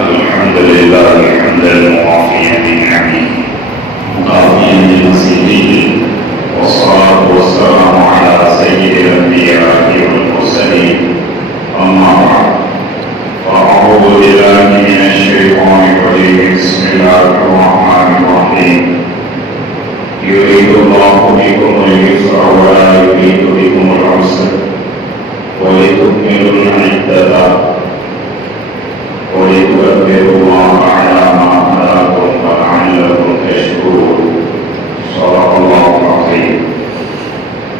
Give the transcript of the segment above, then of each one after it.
الحمد لله حمدا موافيا بنعمه مكافيا لمزيده والصلاة والسلام على سيد الأنبياء والمرسلين أما بعد فأعوذ بالله من الشيطان الرجيم بسم الله الرحمن الرحيم يريد الله بكم اليسر ولا يريد بكم العسر ولتكملوا العدة ولتكبروا الله على ما هداكم ولعلكم تشكرون صدق الله العظيم.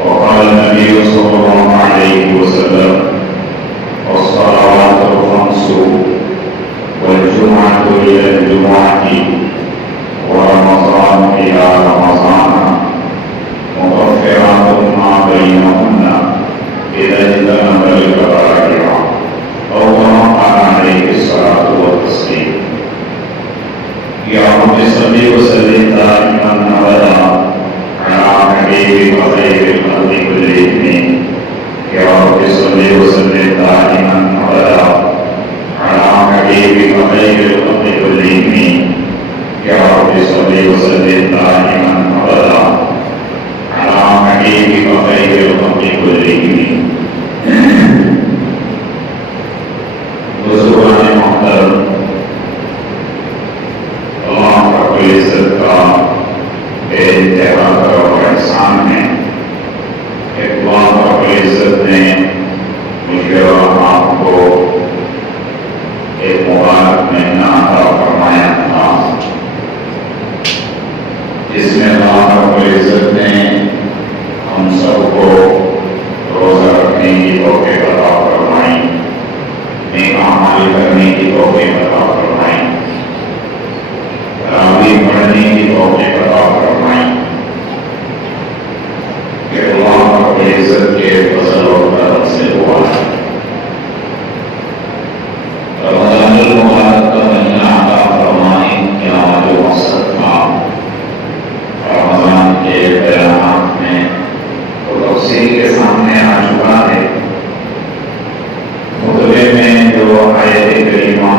وقال النبي صلى الله عليه وسلم الصلوات الخمس والجمعة إلى الجمعة ورمضان إلى رمضان مكفرات ما بينهن إذا اجتنب الكبائر أو كما قال عليه الصلاة والتسليم. يا رب صل وسلم دائما أبدا على حبيبك خير الخلق كلهم. يا رب صل وسلم دائما أبدا على حبيبك خير الخلق كلهم. يا رب صل وسلم دائما أبدا على حبيبك خير الخلق كلهم. بزرگان محترم، اللہ رب العزت کا بے انتہا کرم و احسان ہے کہ اللہ رب العزت نے مجھے اور آپ کو ایک مبارک مہینہ عطا فرمایا تھا جس میں اللہ رب العزت نے ہم سب کو روزہ رکھنے کی توفیق عطا فرمائی، نیک اعمال کرنے کی توفیق عطا فرمائی، تراویح پڑھنے کی توفیق عطا فرمائی کہ اللہ رب العزت کے فضل و کرم سے ہوا ہے۔ رمضان المبارک کا مہینہ عطا فرمانے کا جو مقصد تھا رمضان کے بیانات میں وہ تفصیل کے سامنے آ چکا ہے۔ خطبے میں جو آیت کریمہ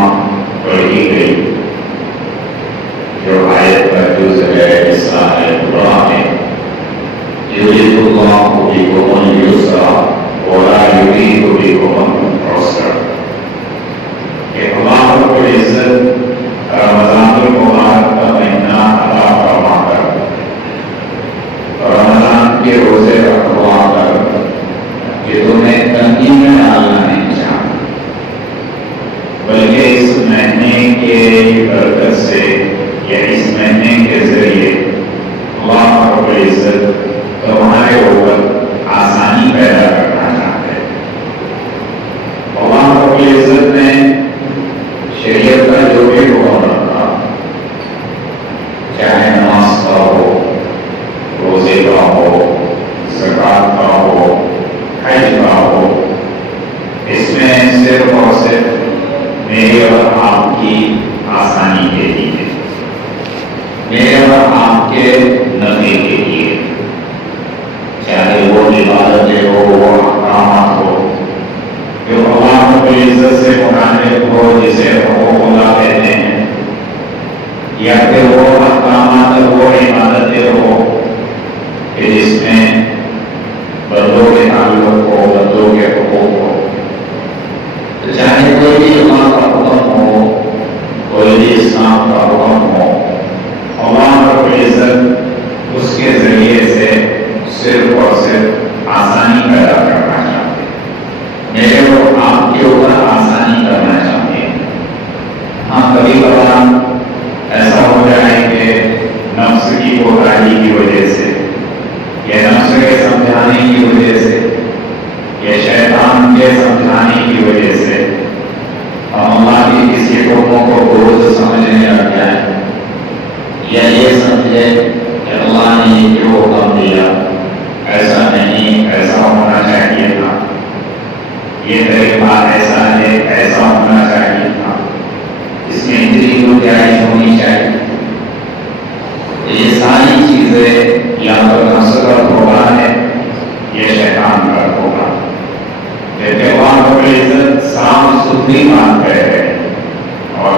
پڑھی گئی، جو آیت کا جزء ہے، حصہ ہے، پورا ہے، یرید اللہ بکم الیسر ولا یرید بکم العسر، کہ اللہ رب العزت رمضان المبارک کا مہینہ عطا فرما کر، رمضان کے روزے رکھوا کر کہ تمہیں تنگی میں ڈالنا نہیں چاہتا، بلکہ اس مہینے کے برکت سے یا اس مہینے کے ذریعے اللہ رب العزت تمہارے اوپر آسانی پیدا کرنا چاہتے ہیں۔ اللہ رب العزت نے شریعت کا جو بھی حکم رکھا، چاہے نماز کا ہو، روزے کا ہو، زکوٰۃ کا ہو، حج کا ہو، اس میں صرف اور صرف میرے اور آپ کی آسانی کے لیے، میرے اور آپ کے نفع کے لیے، چاہے وہ عبادتیں ہو، وہ احکامات ہو جو اللہ رب العزت سے متعلق ہو، جسے حقوق اللہ کہتے ہیں، یا پھر وہ احکامات وہ عبادتیں ہو کہ جس میں بندوں کے تعلق ہو، بندوں کے حقوق ہو، چاہے کوئی بھی اللہ کا حکم ہو، کوئی بھی اسلام کا حکم ہو، اللہ رب العزت اس کے ذریعے سے صرف اور صرف آسانی پیدا کرنا چاہتے ہیں، میرے اور آپ کے اوپر آسانی کرنا چاہتے ہیں۔ ہاں، کبھی کبھار ایسا ہو جائے کہ نفس کی کوتاہی کی وجہ سے یا نفس کے سمجھانے کی وجہ سے یا شیطان کے سمجھانے کی وجہ سے ہم اللہ کی کسی حکموں کو بوجھ سمجھنے لگ جائیں، یا یہ سمجھے کہ اللہ نے یہ جو حکم دیا ایسا نہیں، ایسا ہونا چاہیے تھا، یہ طریقہ ایسا ہے، ایسا ہونا چاہیے تھا، اس میں اتنی گنجائش ہونی چاہیے۔ یہ ساری چیزیں یا تو نفس کا دھوکہ ہے یا شیطان کا دھوکہ، جبکہ اللہ رب العزت صاف ستھری بات کہہ رہے ہیں اور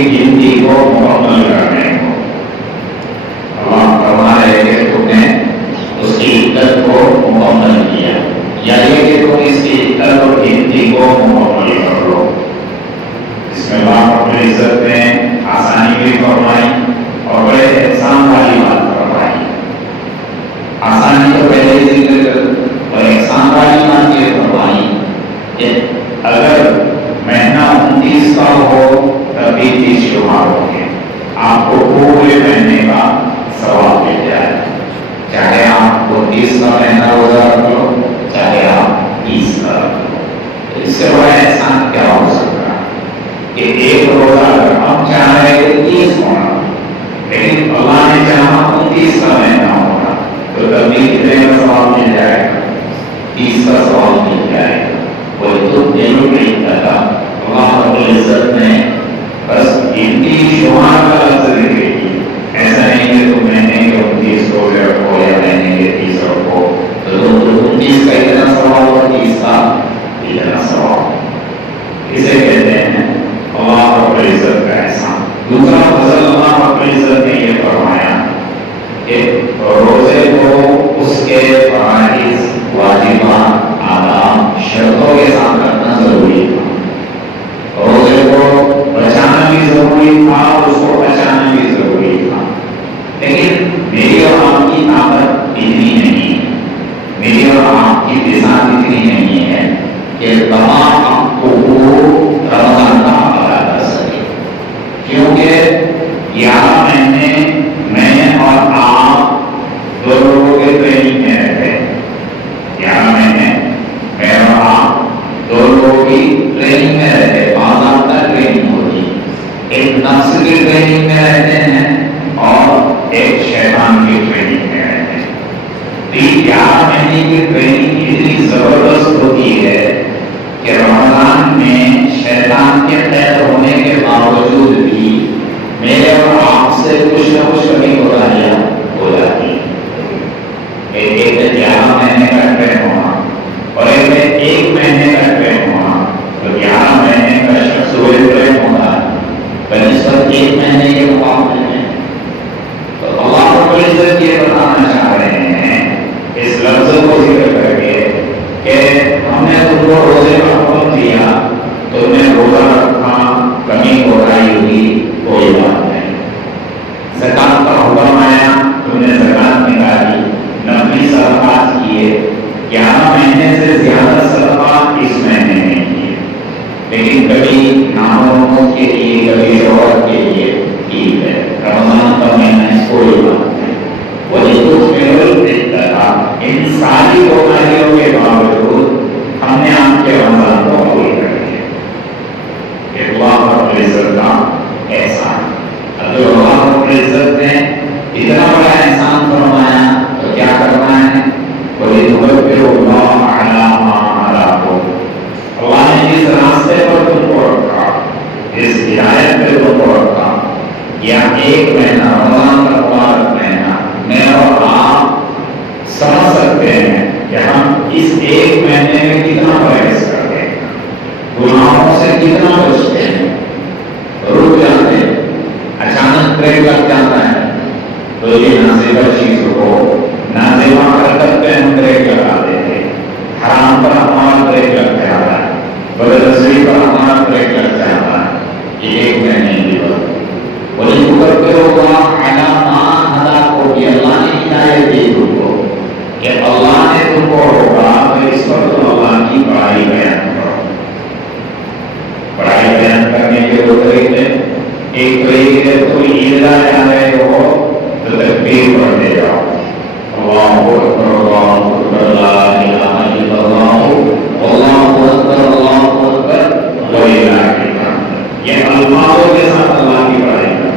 کی گنتی کو مکمل کرنے کو. اللہ فرما رہے کہ تم نے اس کی عدت کو مکمل کیا، یا یہ کہ تم اس کی عدت اور گنتی کو مکمل کر لو. اس میں اللہ رب العزت نے آسانی بھی فرمائی اور بڑے احسان والی بات فرمائی. آسانی تو پہلے ہی ذکر کر اور احسان والی بات یہ فرمائی کہ اگر مہینہ 29 کا ہو تبھی 30 شمار ہوں گے، آپ کو پورے مہینے کا ثواب مل جائے. چاہے آپ 29 کا مہینہ روزہ رکھ لو، چاہے آپ 30 کا رکھ لو. اس سے بڑا احسان کیا ہو سکتا ہے کہ ایک روزہ اگر ہم چاہ رہے کہ 30 ہونا، لیکن اللہ نے چاہا 29 کا مہینہ ہونا، تو تبھی کتنے کا ثواب مل جائے گا؟ 30 کا ثواب مل جائے گا. کوئی تو دلوں نہیں کرتا. اللہ رب العزت نے بس گنتی شمار کا لفظ ذکر کی. ایسا نہیں کہ تم مہینے کے 29 روزے رکھو یا مہینے کے 30 رکھو تو 29 کا اتنا ثواب اور 30 کا اتنا ثواب. اسے کہتے ہیں اللہ رب العزت کا احسان. دوسرا فضل اللہ رب العزت نے یہ فرمایا کہ روزے کو اس کے فرائض، واجبات، آداب، شرطوں کے ساتھ رکھنا ضروری تھا. روزے کو بچانا بھی ضروری تھا اور اس کو بچانا بھی ضروری تھا. لیکن میری اور آپ کی طاقت اتنی نہیں ہے، میری اور آپ کی بساط اتنی نہیں ہے کہ تمام حقوق رمضان کا ادا کر سکے. کیونکہ 11 مہینے میں اور آپ دو لوگوں کے ٹریننگ میں رہتے. 11 مہینے میں اور آپ دو لوگوں کی ٹریننگ میں رہتے، باضابطہ ٹریننگ ہوتی. ایک نفس کی ٹریننگ میں رہتے ہیں اور ایک شیطان کی ٹریننگ میں رہتے ہیں. 11 مہینے کی ٹریننگ اتنی زبردست ہوتی ہے کہ رمضان میں شیطان کے قید ہونے کے باوجود بھی میرے اور آپ سے کچھ نہ کچھ کمی کوتاہیاں ہو جاتی ہیں. ایک 11 مہینے کا ٹرین ہونا اور ایک مہینے کا ٹرین ہونا، تو 11 مہینے کا شخص وہ ٹرین ہوتا ہے بنسبت 1 مہینے کے مقابلے میں. تو اللہ رب العزت یہ بتانا چاہ رہے ہیں اس لفظ کو ذکر کر کے کہ ہم نے تم کو روزے کا حکم دیا، تم نے روزہ رکھا، کمی کوتاہی ہوئی، کوئی بات نہیں. زکات کا حکم آیا، تم نے زکات نکالی، نفلی صدقات کیے. 11 مہینے سے زیادہ صدقات اس مہینے میں کیے، لیکن کبھی ناموں کے لیے، کبھی شوہر کے لیے عید ہے، رمضان کا مہینہ ہے، کوئی بات نہیں. وہی کچھ ان ساری کوتاہیوں کے باوجود ہم نے آپ کے رمضان کو قبول کر لیا. اللہ رب العزت کا احسان. اگر اللہ رب العزت نے اتنا بڑا احسان فرمایا تو کیا کرنا ہے؟ وَلِتُكَبِّرُوا اللَّهَ عَلَىٰ مَا هَدَاكُمْ. اللہ نے جس راستے پر تم کو رکھا، جس ہدایت پہ تم کو رکھا، یا ایک مہینہ رمضان کا مبارک مہینہ میں اور آپ سمجھ سکتے ہیں کہ ہم اس ایک مہینے میں کتنا پرہیز کرتے ہیں، گناہوں سے کتنا بچتے ہیں. رک جاتے ہیں، اچانک بریک لگ جاتا ہے تو یہ نازیبہ چیز کو، نازیبہ حرکت پہ ہم بریک لگا دیتے، حرام پر ہمارا بریک لگ جاتا ہے، بدنظری پر ہمارا بریک لگ جاتا ہے. یہ ایک مہینے کی بات. وَلِتُكَبِّرُوا اللَّهَ عَلَىٰ مَا هَدَاكُمْ. یہ اللہ نے ہدایت دی تم کو کہ اللہ نے تم کو روکا تو اس پر تم اللہ کی بڑائی بیان کرو. بڑائی بیان کرنے کے دو طریقے. ایک طریقے کوئی عیدگاہ جا رہے ہو تو تکبیر پڑھتے جاؤ، اللہ اکبر اللہ اکبر لا الہ الا اللہ اللہ اکبر وللہ الحمد. یہ الفاظوں کے ساتھ اللہ کی بڑائی کرنا،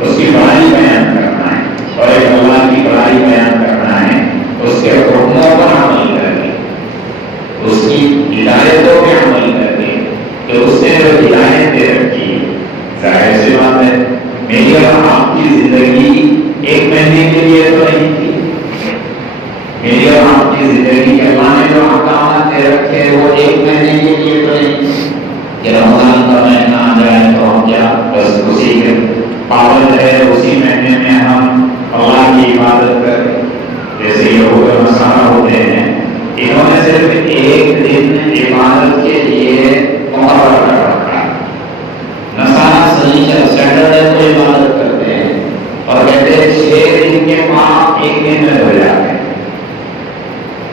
اس کی بڑائی بیان کرنا ہے، اور ایک اللہ کی بڑائی بیان کرنا ہے اس کے حکموں پر عمل کر کے، اس کی ہدایتوں پہ عمل کر کے کہ اس نے جو ہدایت دے رکھی. ظاہر سی بات ہے میری اور آپ کی زندگی ایک مہینے کے لیے تو نہیں تھی. میری اور آپ کی زندگی کے اللہ نے جو احکامات دے رکھے وہ ایک مہینے کے لیے تو نہیں کہ رمضان کا مہینہ آ جائے تو ہم کیا بس پابند ہے اسی مہینے میں ہم اللہ کی عبادت کریں. جیسے یہود اور نصارہ ہوتے ہیں، انہوں نے صرف ایک دن عبادت کے لیے مقرر کر رکھا ہے. نصارہ سیٹرڈے کو عبادت کرتے ہیں اور کہتے ہیں 6 دن کے پاپ ایک دن میں ہو جاتے ہیں.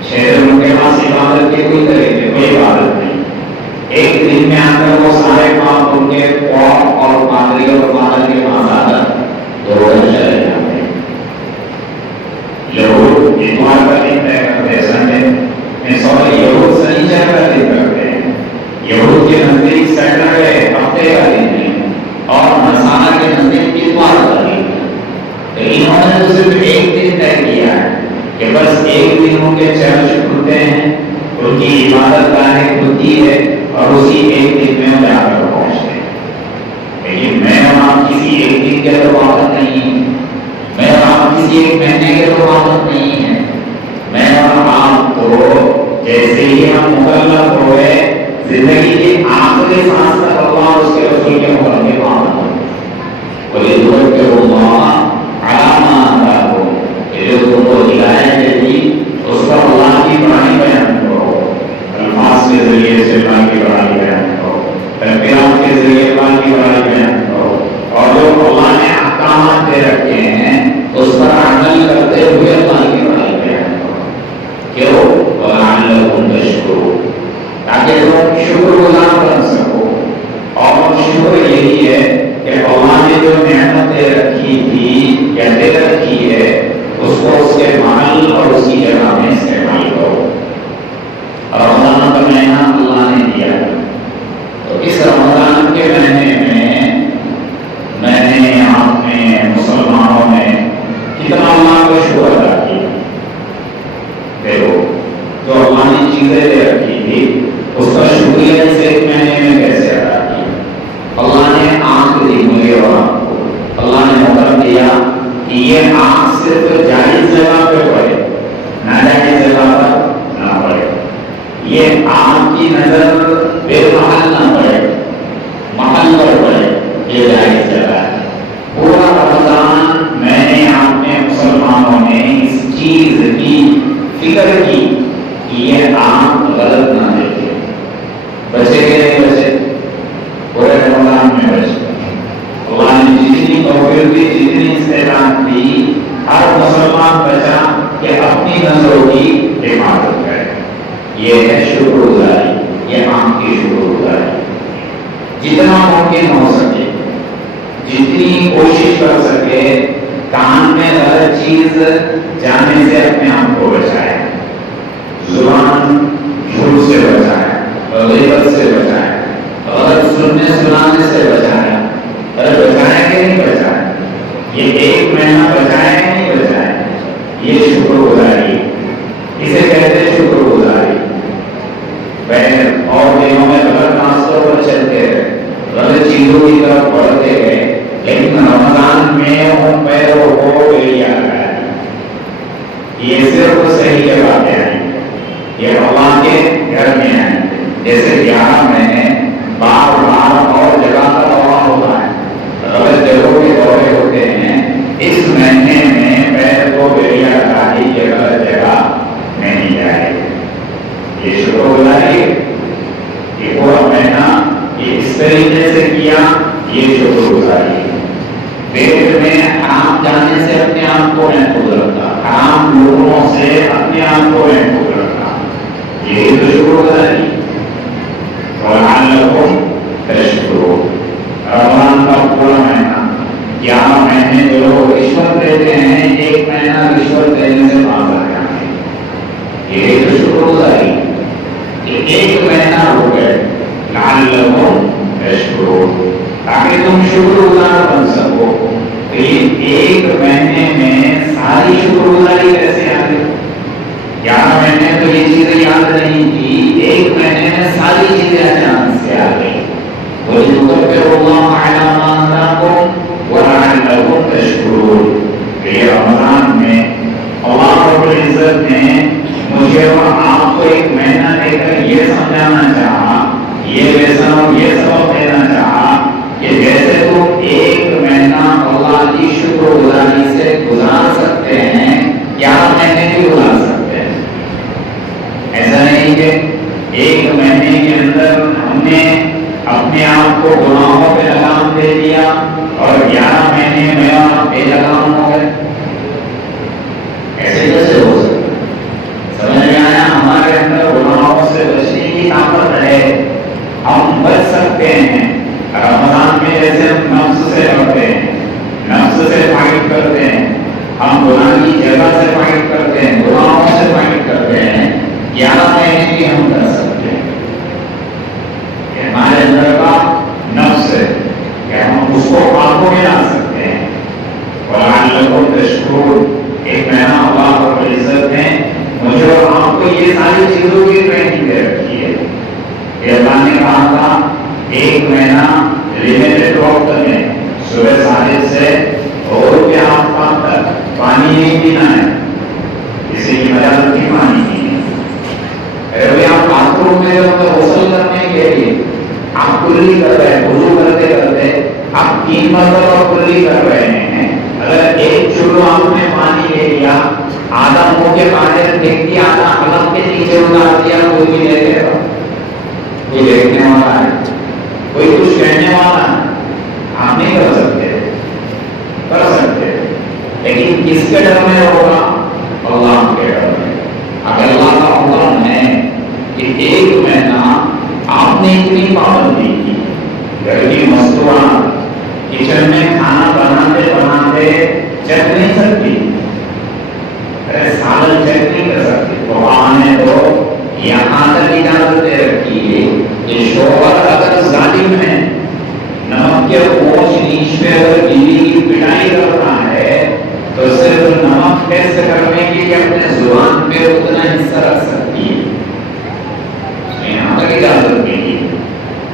6 دن ان کے پاس عبادت کے کوئی طریقے کوئی عبادت نہیں. ایک دن میں آ کر وہ سارے پاپ ان کے پاپ اور پادری اور فادر کے پاس آ کر دھو کر چلے جاتے ہیں. یہود اتوار کا دن طے کرتے ہیں، سنڈے سوری یہود سنیچر کا دن کرتے ہیں. یہود کے نزدیک سیٹرڈے ہفتے کا دن ہے اور نصارہ کے نزدیک اتوار کا دن ہے. انہوں نے تو صرف ایک دن طے کیا ہے کہ بس ایک دن ان کے چرچ کھلتے ہیں، ان کی عبادت گاہیں کھلتی ہے اور اسی ایک دن میں جا کر پہنچتے ہیں. لیکن میں اور آپ کسی ایک دن کے تو وابست نہیں ہے، میں اور آپ کسی ایک مہینے کے تو وابست نہیں ہے. میں اور آپ تو جیسے ہی ہم مکلف ہوئے زندگی کے آخری سانس تک اللہ اور اس کے رسول کے حکم کے پابند ہوں. وَلِتُوَكِّلُوا اللَّهَ عَلَىٰ مَا آتَاكُمْ، کہ جو تم کو ہدایت دی اس پر اللہ کی بڑائی بیان کرو، الفاظ کے ذریعے سے اللہ کی بڑائی بیان کرو، تکبیرات کے ذریعے اللہ کی بڑائی بیان کرو، اور جو اللہ نے احکامات دے رکھے ہیں اس پر عمل کرتے ہوئے اللہ کی بڑائی بیان کرو. کیوں؟ وَلَعَلَّكُمْ تَشْكُرُونَ، تاکہ تم شکر گزار بن سکو. اور شکر یہی ہے کہ اللہ نے جو نعمت دے رکھی تھی یا دے رکھی ہے اس کو اس کے محل اور اس کی جگہ میں استعمال کرو. رمضان کا مہینہ اللہ نے دیا، تو اس رمضان کے مہینے میں نے آپ میں مسلمانوں نے کتنا اللہ کا شکر ادا کیا. دیکھو جو اللہ نے چیزیں دے رکھی تھی اس کا شکریہ اس ایک مہینے میں کیسے ادا کیا. اللہ نے آنکھ دی مجھے اور آپ کو، اللہ نے حکم دیا کہ یہ آنکھ صرف جائز جگہ پہ پڑے، ناجائز جگہ پر نہ پڑے. یہ آنکھ کی نظر بے محل نہ پڑے، محل پر پڑے، یہ جائز جگہ ہے. پورا رمضان میں نے آپ نے مسلمانوں نے اس چیز کی فکر کی کہ یہ آنکھ غلط نہ دیکھے. بچے کے نہیں بچے، پورے رمضان میں بچے. اللہ نے جتنی توفیق دی، جتنی استعداد دی، ہر مسلمان بچا کہ اپنی نظروں کی حفاظت کرے. یہ ہے شکر گزاری، یہ آنکھ کی شکر گزاری. جتنا ممکن ہو سکے، جتنی کوشش کر سکے، کان میں غلط چیز جانے سے اپنے آپ کو بچائے، زبان جھوٹ سے بچائے، غیبت سے بچائے، غلط سننے سنانے سے بچائے. بچائے کہ نہیں بچائے؟ یہ ایک مہینہ بچائے کہ نہیں بچائے؟ یہ شکر گزاری، اسے کہتے ہیں شکر گزاری. پہلے اور دنوں میں غلط راستوں پر چلتے رہے، غلط چیزوں کی طرف بڑھتے گئے، لیکن رمضان میں ان پیروں کو لیا گیا. یہ صرف صحیح جگہ پہ آئی، یہ اللہ کے گھر میں آئی. جیسے 11 مہینے بار بار اور جگہ کا دورہ ہوتا ہے، غلط جگہوں کے دورے ہوتے ہیں. اس مہینے میں پیر کو بیڑیا ڈالی کہ غلط جگہ نہیں جائے. یہ شکر گزاری، یہ پورا مہینہ یہ اس طریقے سے کیا، یہ شکر گزاری. پیٹ میں حرام جانے سے اپنے آپ کو محفوظ رکھا، حرام لوگوں سے اپنے آپ کو محفوظ رکھا، یہ تو شکر گزاری. وَلَعَلَّكُمْ تَشْكُرُونَ. رمضان کا پورا مہینہ، 11 مہینے جو لوگ رشوت دیتے ہیں، ایک مہینہ رشوت دینے سے باز آ جاتے ہیں. یہ تو شکر گزاری کہ ایک مہینہ ہو گئے. لَعَلَّكُمْ تَشْكُرُونَ، تاکہ تم شکر گزار بن سکو. تو یہ ایک مہینے میں ساری شکر گزاری کیسے آ گئی؟ 11 مہینے تو یہ چیزیں یاد نہیں تھی، ایک مہینے میں ساری چیزیں اچانک سے آ گئی. وَلِتُوَكِّلُوا اللَّهَ عَلَىٰ مَا آتَاكُمْ وَلَعَلَّكُمْ تَشْكُرُونَ. یہ رمضان میں اللہ رب العزت نے مجھے اور آپ کو ایک مہینہ دے کر یہ سمجھانا چاہا، یہ لیسن اور یہ سبق دینا چاہا کہ جیسے تم ایک مہینہ اپنے آپ کو گناہوں پہ لگام دے دیا اور 11 مہینے میں آپ بے لگام ہو گئے؟ ایسے کیسے ہو سکتا؟ سمجھ میں آیا؟ ہمارے اندر گناہوں سے بچنے کی طاقت ہے، ہم بچ سکتے ہیں۔ رمضان میں جیسے ہم نفس سے لڑتے ہیں، نفس سے فائٹ کرتے ہیں، ہم گناہ کی جگہ سے فائٹ کرتے ہیں، گناہوں سے فائٹ کرتے ہیں، 11 مہینے بھی ہم کر سکتے ہیں۔ یہ ہمارے اندر کا نفس ہے کہ ہم اس کو قابو میں لا سکتے ہیں۔ وَلَعَلَّكُمْ تَشْكُرُونَ، ایک مہینہ اللہ رب العزت نے مجھے اور آپ کو یہ ساری چیزوں کی ٹریننگ دے رکھی ہے کہ اللہ نے کہا تھا ایک مہینہ لمیٹڈ وقت میں صبح 7 سے اور کے آفتاب تک پانی نہیں پینا ہے، کسی کی مجازت نہیں پانی پینی ہے۔ ابھی آپ باتھ روم میں غسل کرنے کے لیے آپ کلی کر رہے ہیں، وضو کرتے کرتے آپ 3 مرتبہ کلی کر رہے ہیں، اگر ایک چلو آپ نے پانی لے لیا، آدھا منہ کے باہر پھینک دیا، آدھا قلم کے نیچے اتار دیا، کوئی بھی دیکھے گا؟ کوئی دیکھنے والا ہے؟ کوئی کچھ کہنے والا ہے؟ آپ نہیں کر سکتے، کر سکتے لیکن کس کے ڈر میں ہوگا؟ اللہ کے ڈر میں۔ اگر اللہ کا حکم ہے کہ ایک مہینہ آپ نے اتنی پابندی کی، گھر کی مصنوعات کچن میں کھانا بناتے بناتے چک نہیں سکتی، سالن چیک نہیں کر سکتی، تو آپ نے تو یہاں تک اجازت دے رکھی ہے کہ شوہر اگر ظالم ہے، نمک کے پوچھ نیچ پہ اگر بیوی کی پٹائی کرتا ہے تو صرف نمک ٹیسٹ کرنے کے لیے اپنے زبان پہ اتنا حصہ رکھ سکتی ہے، یہاں تک اجازت دی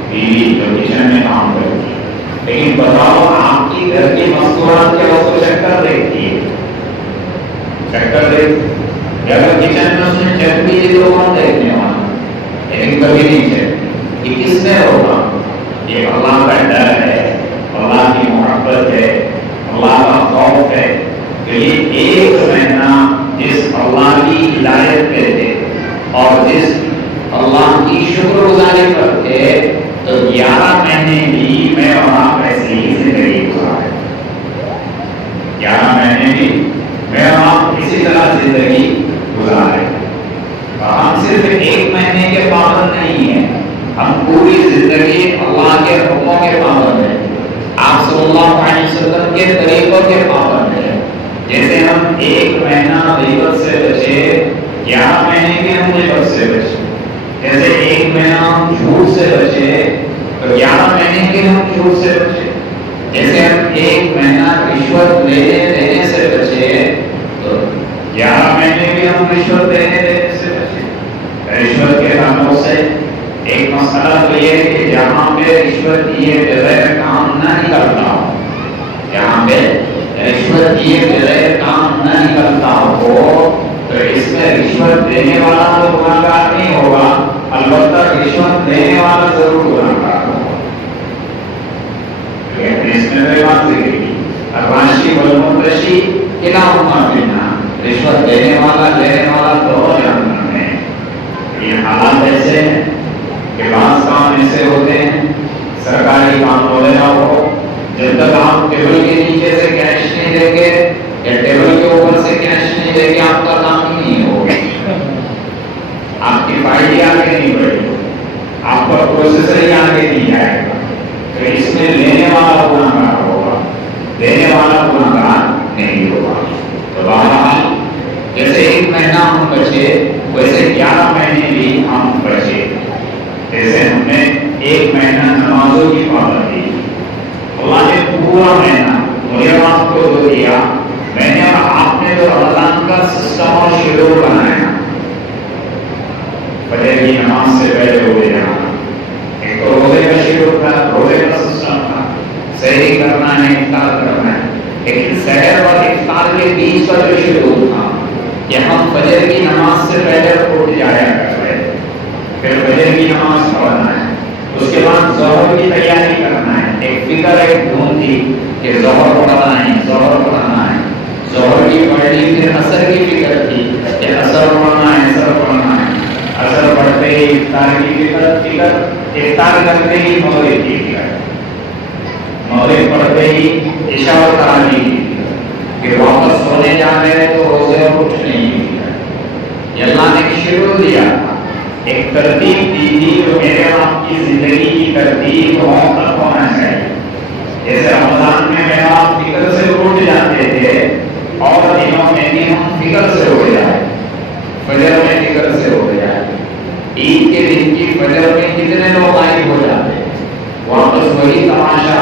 بیوی جو کچن میں کام کرتی ہے۔ لیکن بتاؤ آپ کی گھر کی مصنوعات کے وقت چیک کر دیکھتی ہے، چیک کر دیکھتی، اگر کچن میں اس نے چیک بھی دی تو کون دیکھنے والا؟ لیکن کبھی نہیں چیک، یہ کس نے ہوگا؟ یہ اللہ کا ڈر ہے، اللہ کی محبت ہے، اللہ کا خوف ہے کہ یہ ایک مہینہ جس اللہ کی ہدایت پہ تھے اور جس اللہ کی شکر گزاری کرتے تو 11 مہینے بھی میں اور آپ ایسی ہی زندگی گزارے، 11 مہینے بھی میں اور آپ اسی طرح زندگی گزارے۔ ہم صرف ایک مہینے کے پابند نہیں ہیں، ہم پوری زندگی اللہ کے حکموں کے پابند ہیں، آپ صلی اللہ علیہ وسلم کے طریقوں کے پابند ہیں۔ جیسے ہم ایک مہینہ غیبت سے بچے، 11 مہینے بھی ہم غیبت سے بچے، جیسے ایک مہینہ ہم جھوٹ سے بچے تو 11 مہینے بھی ہم جھوٹ سے بچے، جیسے ہم ایک مہینہ رشوت لینے دینے سے بچے تو 11 مہینے بھی ہم رشوت دینے دینے سے بچے۔ رشوت کے کاموں سے ایک مسئلہ تو یہ کہ جہاں پہ رشوت دیے بغیر کام نہ نکلتا ہو، جہاں پہ رشوت دیے بغیر کام نہ نکلتا ہو تو اس میں رشوت دینے والا تو گناہگار نہیں ہوگا، البتہ رشوت دینے والا ضرور گناہگار ہوگا۔ اس میں کوئی بات ذکر کی راشی والمرتشی کلاہما فی النار، رشوت دینے والا لینے والا دونوں جہنم میں۔ یہ حالات ایسے ہیں کہ بعض کام ایسے ہوتے ہیں، سرکاری کام وغیرہ ہو، جب تک آپ ٹیبل کے نیچے سے کیش نہیں دیں گے یا ٹیبل کے اوپر سے کیش نہیں دیں گے آپ کا کام ہی نہیں ہوگا، آپ کی فائل ہی آگے نہیں بڑھے گی، آپ کا پروسیسر ہی آگے نہیں جائے گا۔ تو اس میں لینے والا گناہگار ہوگا، دینے والا گناہگار نہیں ہوگا۔ تو بہرحال جیسے ایک مہینہ ہم بچے ویسے 11 مہینے بھی ہم بچے، جیسے ہم نے ایک مہینہ نمازوں کی پابندی، اللہ نے پورا مہینہ مجھے آپ کو جو دیا، میں نے اور آپ نے جو رمضان کا سسٹم اور شیڈول بنایا، فجر کی نماز سے پہلے روزے جانا، ایک تو روزے کا شیڈول تھا، روزے کا سسٹم تھا، سحری کرنا ہے، افطار کرنا ہے، لیکن سحر اور افطار کے بیچ کا جو شیڈول تھا کہ ہم فجر کی نماز سے پہلے اٹھ جایا کر رہے، پھر فجر کی نماز پڑھنا ہے، اس کے بعد ظہر کی تیاری کرنا ہے، ایک فکر ایک دھون تھی کہ ظہر پڑھنا ہے، ظہر پڑھنا ہے، ظہر کی پڑھنی، پھر عصر کی فکر تھی کہ عصر پڑھنا ہے، عصر پڑھنا ہے، عصر پڑھ پڑھتے ہی افطار کی فکر، افطار کرتے ہی مغرب کی فکر، مغرب پڑھتے ہی عشاء اور تراویح کی فکر، پھر واپس سونے جانے ہیں تو روزے اور اٹھنے کی فکر۔ یہ اللہ نے شروع دیا تھا، ایک ترتیب دی تھی جو میرے آپ کی زندگی کی ترتیب موت تک ہونا چاہیے۔ جیسے رمضان میں میرے آپ فکر سے اٹھ جاتے تھے اور دنوں میں بھی ہم فکر سے اٹھ جائیں، فجر میں فکر سے اٹھ جائیں۔ عید کے دن کی فجر میں کتنے لوگ غائب ہو جاتے ہیں، واپس وہی تماشا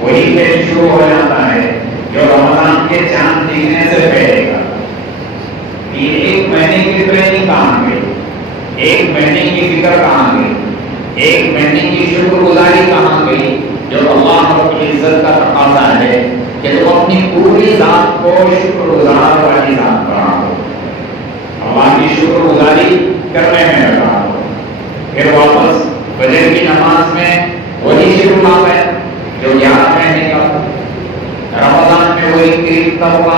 وہی کھیل شروع ہو جاتا ہے جو رمضان کے چاند دکھنے سے پہلے کا۔ یہ ایک مہینے کی ٹریننگ کہاں گئی، ایک مہینے کی فکر کہاں گئی، ایک مہینے کی شکر گزاری کہاں گئی جو اللہ رب العزت کا تقاضا ہے کہ تم اپنی پوری ذات کو شکر گزار والی ذات بناؤ، اللہ کی شکر گزاری کرنے میں لگا دو۔ پھر واپس فجر کی نماز میں وہی شروع ہو گئے جو 11 مہینے کا، رمضان میں وہی قریب کا ہوا،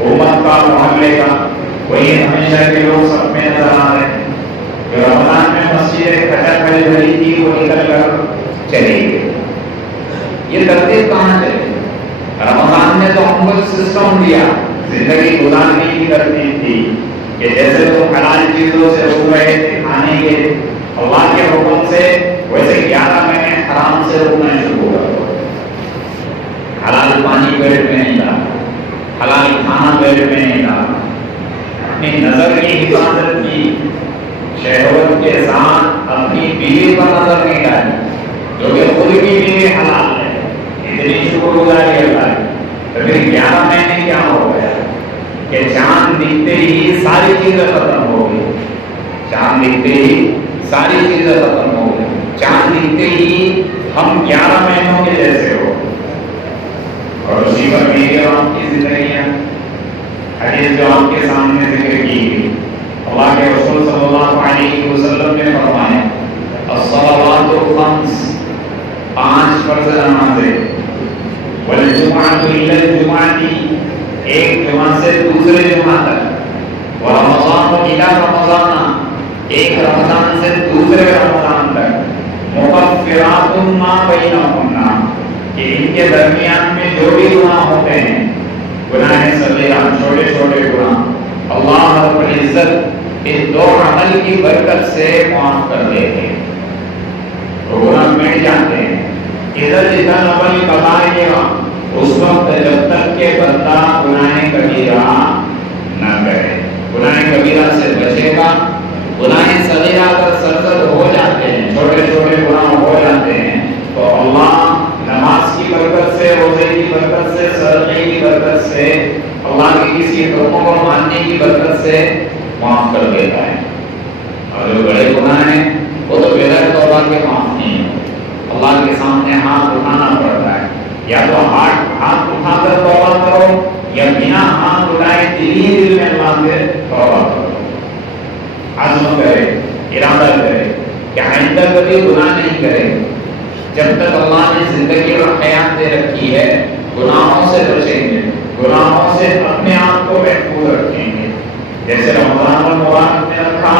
امت کا، محلے کا، وہی ہمیشہ کے لوگ سب میں نظر آ رہے ہیں۔ جو رمضان میں مسجد کھڑی بھری تھی وہ نکل کر چلی گئی۔ یہ ترتیب کہاں چلے؟ رمضان نے تو ہم کو سسٹم دیا، زندگی گزارنے کی ترتیب تھی کہ جیسے تم حلال چیزوں سے رک رہے تھے کھانے کے اللہ کے حکم سے، ویسے 11 مہینے حرام سے رکنا شروع کر دو۔ حلال پانی پیٹ میں نہیں ڈالا، حلال کھانا پیٹ میں نہیں ڈالا، اپنی نظر کی حفاظت کی، شہوت کے ساتھ اپنی بیوی پر نظر نہیں ڈالی جو کہ خود کی بیوی حلال ہے، اتنی شکر گزاری اللہ ہے۔ تو پھر 11 مہینے کیا ہو گیا کہ چاند دکھتے ہی ساری چیزیں ختم ہو گئی، چاند دکھتے ہی ساری چیزیں ختم ہو گئی، چاند دکھتے ہی ہم 11 مہینوں کے جیسے ہو، اور اسی پر میری اور آپ کی زندگیاں۔ حدیث جو آپ کے سامنے ذکر کی گئی، اللہ کے رسول صلی اللہ علیہ وسلم نے فرمایا الصلوات الخمس، 5 فرض نمازیں، والجمعۃ الی الجمعۃ، ایک جمعہ سے دوسرے جمعہ تک، ورمضان الی رمضان، ایک رمضان سے دوسرے رمضان تک، مکفرات ما بینہن، کہ ان کے درمیان میں جو بھی گناہ ہوتے ہیں، گناہ صغیرہ، چھوٹے چھوٹے گناہ، اللہ رب العزت اس 2 عمل کی برکت سے معاف کر دیتے ہیں، تو گناہ مٹ جاتے ہیں۔ ادھر جدھر عمل کبائر، اس وقت جب تک کہ بندہ گناہ کبیرہ نہ کرے، گناہ کبیرہ سے بچے گا۔ گناہ صغیرہ اگر سرزد ہو جاتے ہیں، چھوٹے چھوٹے گناہ ہو جاتے ہیں، تو اللہ نماز کی برکت سے، روزے کی برکت سے، صدقے کی برکت سے، اللہ کے کسی حکم کو ماننے کی برکت سے معاف کر دیتا ہے۔ اور جو بڑے گناہ ہیں وہ تو بغیر توبہ کے معاف نہیں ہیں، اللہ کے سامنے ہاتھ اٹھانا پڑتا ہے، یا تو ہاتھ اٹھا کر توبہ کرو، یا بنا ہاتھ اٹھائے دل میں اللہ سے توبہ کرو، عزم کرے، ارادہ کرے کہ آئندہ کبھی گناہ نہیں کرے۔ جب تک اللہ نے زندگی اور حیات دے رکھی ہے، گناہوں سے بچیں گے، گناہوں سے اپنے آپ کو محفوظ رکھیں گے۔ جیسے رمضان المبارک میں رکھا،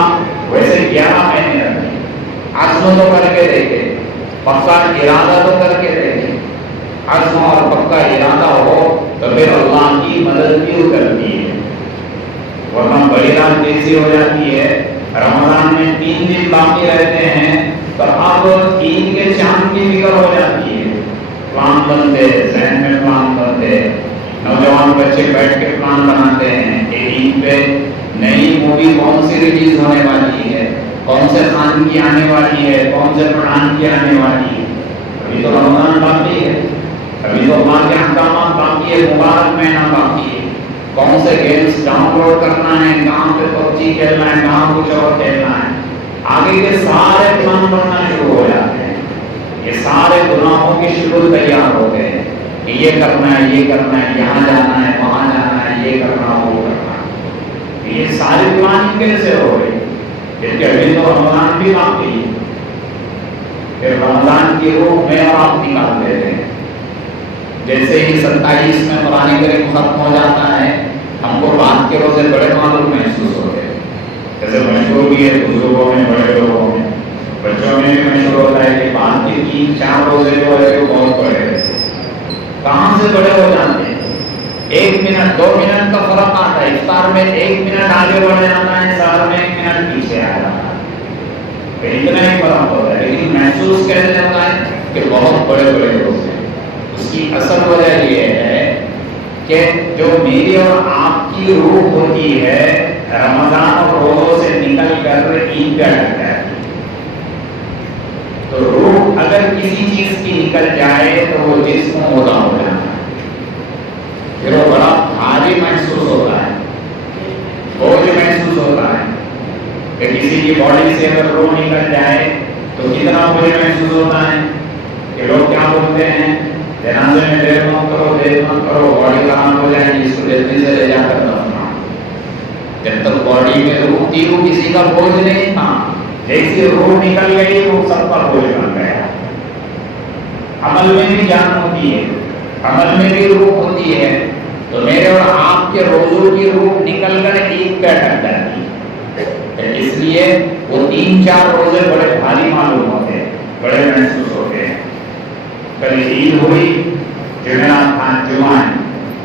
ویسے 11 مہینے رکھیں، عزم تو کر کے دیکھیں، پکا ارادہ تو کر کے دیکھیں۔ عزم اور پکا ارادہ ہو تو پھر اللہ کی مدد بھی کرتی ہے، ورنہ بڑی رات تیزی ہو جاتی ہے۔ رمضان میں 3 دن باقی رہتے ہیں تو اب عید کے چاند کی فکر ہو جاتی ہے، پلان بنتے، ذہن میں پلان بنتے، نوجوان بچے بیٹھ کے پلان بناتے ہیں کہ عید پہ نئی مووی کون سی ریلیز ہونے والی ہے، کون سے خان کی آنے والی ہے، کون سے پٹھان کی آنے والی ہے۔ ابھی تو رمضان باقی ہے، ابھی تو اللہ کے احکامات باقی ہے، مبارک مہینہ باقی ہے، کون سے گیمز ڈاؤن لوڈ کرنا ہے، کہاں پہ پبجی کھیلنا ہے، کہاں کچھ اور کھیلنا ہے، آگے کے سارے پلان بننا شروع ہو جاتے ہیں۔ یہ سارے گناہوں کی شکل تیار ہوتے ہیں کہ یہ کرنا ہے، یہ کرنا ہے، یہاں جانا ہے، وہاں جانا ہے، یہ کرنا، وہ کرنا ہے۔ یہ ساری پلاننگ کیسے ہو رہی؟ کیونکہ ابھی تو رمضان بھی باقی ہے، پھر رمضان کی روح میں اور آپ نکال دیتے ہیں۔ جیسے ہی 27 میں قرآن کریم ختم ہو جاتا ہے، ہم کو بعد کے روزے بڑے معلوم محسوس ہوتے ہیں۔ جیسے مشہور بھی ہے بزرگوں میں، بڑے لوگوں میں، بچوں میں بھی مشہور ہوتا ہے کہ بعد کے 3-4 روزے جو ہے وہ بہت بڑے رہتے ہیں. کہاں سے بڑے ہو جاتے ہیں؟ 1 منٹ 2 منٹ کا فرق آتا ہے. افطار میں 1 منٹ آگے بڑھ جانا ہے، سحر میں 1 منٹ پیچھے آ جانا ہے، اتنا ہی فرق ہوتا ہے. لیکن محسوس کیسے ہوتا ہے کہ بہت بڑے بڑے روزے. اس کی اصل وجہ یہ ہے کہ جو میری اور آپ کی روح ہوتی ہے رمضان اور روزوں سے نکل کر عید گاہ تک جاتی ہے. تو روح اگر کسی چیز کی نکل جائے تو وہ جسم مردہ ہو جاتا ہے، پھر وہ بڑا بھاری محسوس ہوتا ہے، بوجھ محسوس ہوتا ہے. کہ کسی کی باڈی سے اگر روح نکل جائے تو کتنا بوجھ محسوس ہوتا ہے کہ لوگ کیا بولتے ہیں، جنازے میں دیر مت کرو، دیر مت کرو، باڈی خراب ہو جائے گی، اس کو جلدی سے لے جا کر دفنا. جب تک باڈی میں روح تھی وہ کسی کا بوجھ نہیں تھا، جیسی روح نکل گئی وہ سب کا بوجھ بن گیا. عمل میں بھی جان ہوتی ہے، عمل میں بھی روح ہوتی ہے. تو میرے اور آپ کے روزوں کی روح نکل کر عید پہ اٹک جاتی ہے. اس لیے وہ 3-4 روزے بڑے بھاری معلوم ہوتے ہیں، بڑے محسوس ہوتے ہیں. کل عید ہوئی، جمعرات تھا، جمعہ ہے.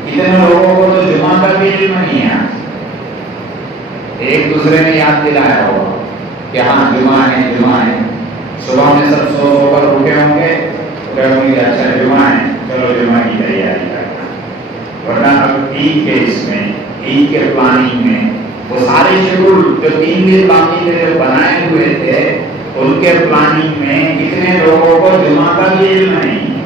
اتنے لوگوں کو تو جمعہ کا بھی علم نہیں ہے. ایک دوسرے نے یاد دلایا ہوگا کہ ہاں جمعہ ہے، جمعہ ہے. صبح میں سب سو کر اٹھے ہوں گے، اچھا جمعہ ہے، چلو جمعہ کی تیاری کرنا. ورنہ اب عید کے اس میں، عید کے پلاننگ میں وہ سارے شیڈول جو 3 دن باقی تھے جو بنائے ہوئے تھے ان کے پلاننگ میں کتنے لوگوں کو جمعہ کا بھی علم نہیں.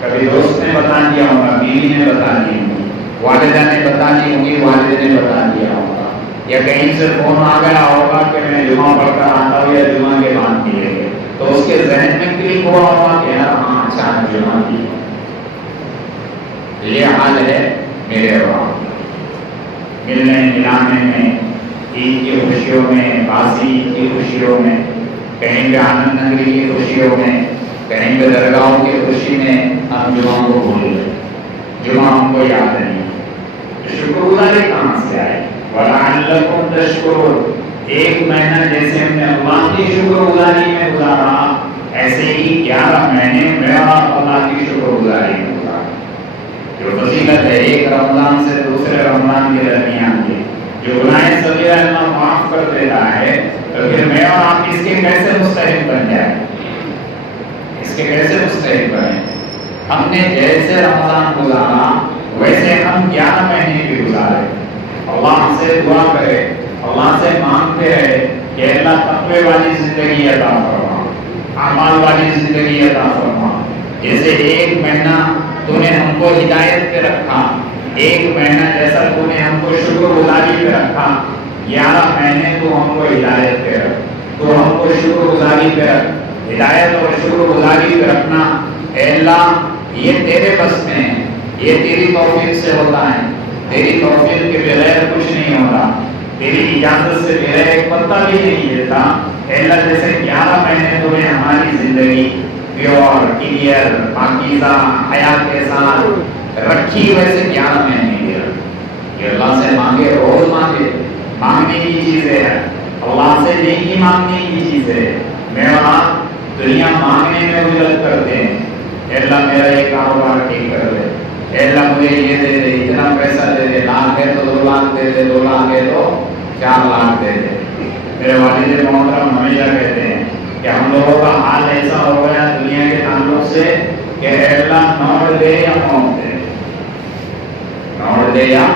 کبھی دوست نے بتا دیا ہوگا، بیوی نے بتا دی ہوگی، والدہ نے بتا دی ہوگی، والد نے بتا دیا ہوگا، یا کہیں سے فون آ گیا ہوگا کہ میں جمعہ پڑھ کر آتا ہوں یا جمعہ کے بعد کیے گئے، تو اس کے ذہن میں کلک ہوا ہوگا کہ یار ہاں اچھا جمعہ کی. یہ حال ہے میرے اور ملنے ملانے میں، عید کی خوشیوں میں، باسی عید کی خوشیوں میں، کہیں پہ آنند نگری کی خوشیوں میں، کہیں پہ درگاہوں کی خوشی میں ہم جمعہ کو بھول گئے، جمعہ ہم کو یاد نہیں. شکر گزاری کہاں سے آئے؟ وَلَعَلَّكُمْ تَشْكُرُونَ. 1 مہینہ جیسے ہم نے اللہ کی شکر گزاری میں گزارا، ایسے ہی 11 مہینے میرا اللہ کی شکر گزاری میں گزارا. جو فضیلت ہے ایک رمضان سے دوسرے رمضان کے درمیان کی، جو گناہ صغیرہ اللہ معاف کر دیتا ہے، تو پھر میں اور آپ اس کے کیسے مستحق بن جائیں؟ اس کے کیسے مستحق بنے؟ ہم نے جیسے رمضان گزارا ویسے ہم 11 مہینے بھی گزارے. اللہ سے دعا کرے، اللہ سے مانگتے رہے کہ اللہ تقوی والی زندگی عطا فرما، اعمال والی زندگی عطا فرما. جیسے 1 مہینہ تو نے ہم کو ہدایت پہ رکھا، 1 مہینہ جیسا تو نے ہم کو شکر گزاری پہ رکھا، 11 مہینے تو ہم کو ہدایت پہ رکھ، تو ہم کو شکر گزاری پہ رکھ. ہدایت اور شکر گزاری پہ رکھنا اے اللہ یہ تیرے بس میں ہے، یہ تیری توفیق سے ہوتا ہے. تیری توفیق کے بغیر کچھ نہیں ہوتا، تیری اجازت سے بغیر ایک پتا بھی نہیں دیتا. اے اللہ جیسے 11 مہینے تو نے ہماری زندگی پیور، کلیئر، پاکیزہ حیات کے ساتھ رکھی، ویسے 11 مہینے کی رکھی. یہ اللہ سے مانگے، روز مانگے، مانگنے کی چیز ہے. اللہ سے نیکی مانگنے کی چیز ہے. میں اور آپ دنیا مانگنے میں اجرت کرتے ہیں، اے اللہ میرا یہ کاروبار ٹھیک کر دے، اے اللہ مجھے یہ دے دے، اتنا پیسہ دے دے، لاکھ ہے تو 2 لاکھ دے دے، 2 لاکھ ہے تو 4 لاکھ دے دے. میرے والد محترم ہمیشہ کہتے ہیں کہ ہم لوگوں کا حال ایسا ہو گیا دنیا کے تعلق سے کہ اے اللہ نوٹ دے یا موت دے، نوٹ دے یا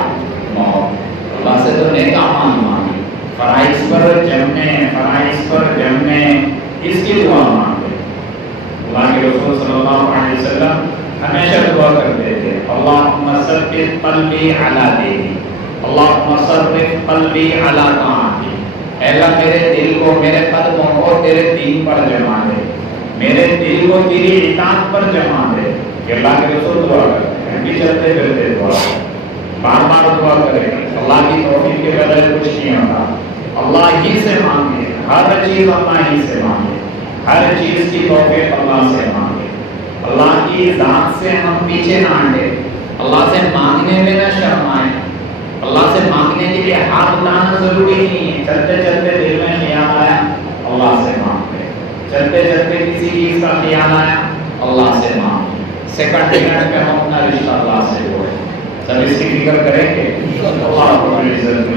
موت. اللہ سے تو نیک اعمال مانگے، فرائض پر جمنے، فرائض پر جمنے، اس کی دعا مانگے. اللہ کے رسول صلی اللہ علیہ وسلم ہمیشہ دعا کرتے تھے اللہم ثبت قلبی علی دینک، اللہم ثبت قلبی علی طاعتک. اے اللہ میرے دل کو، میرے قدموں کو تیرے دین پر جما دے، میرے دل کو تیری اطاعت پر جما دے. کہ اللہ کے رسول دعا کرتے ہیں، بھی چلتے پھرتے دعا، بار بار دعا کریں. اللہ کی توفیق کے بغیر کچھ نہیں ہوتا. اللہ ہی سے مانگے، ہر چیز اللہ ہی سے مانگے، ہر چیز کی توفیق اللہ سے مانگے. اللہ کی ذات سے ہم پیچھے نہ ہٹے، اللہ سے مانگنے میں نہ شرمائیں، اللہ سے مانگنے کے لیے ہاتھ اٹھانا ضروری نہیں ہے. چلتے چلتے دل میں خیال آیا اللہ سے مانگ لے, چلتے چلتے کسی چیز کا خیال آیا اللہ سے مانگ لے. سیکنڈ منٹ میں ہم اپنا رشتہ اللہ سے جوڑیں. سب اس کی فکر کریں گے. اللہ رب العزت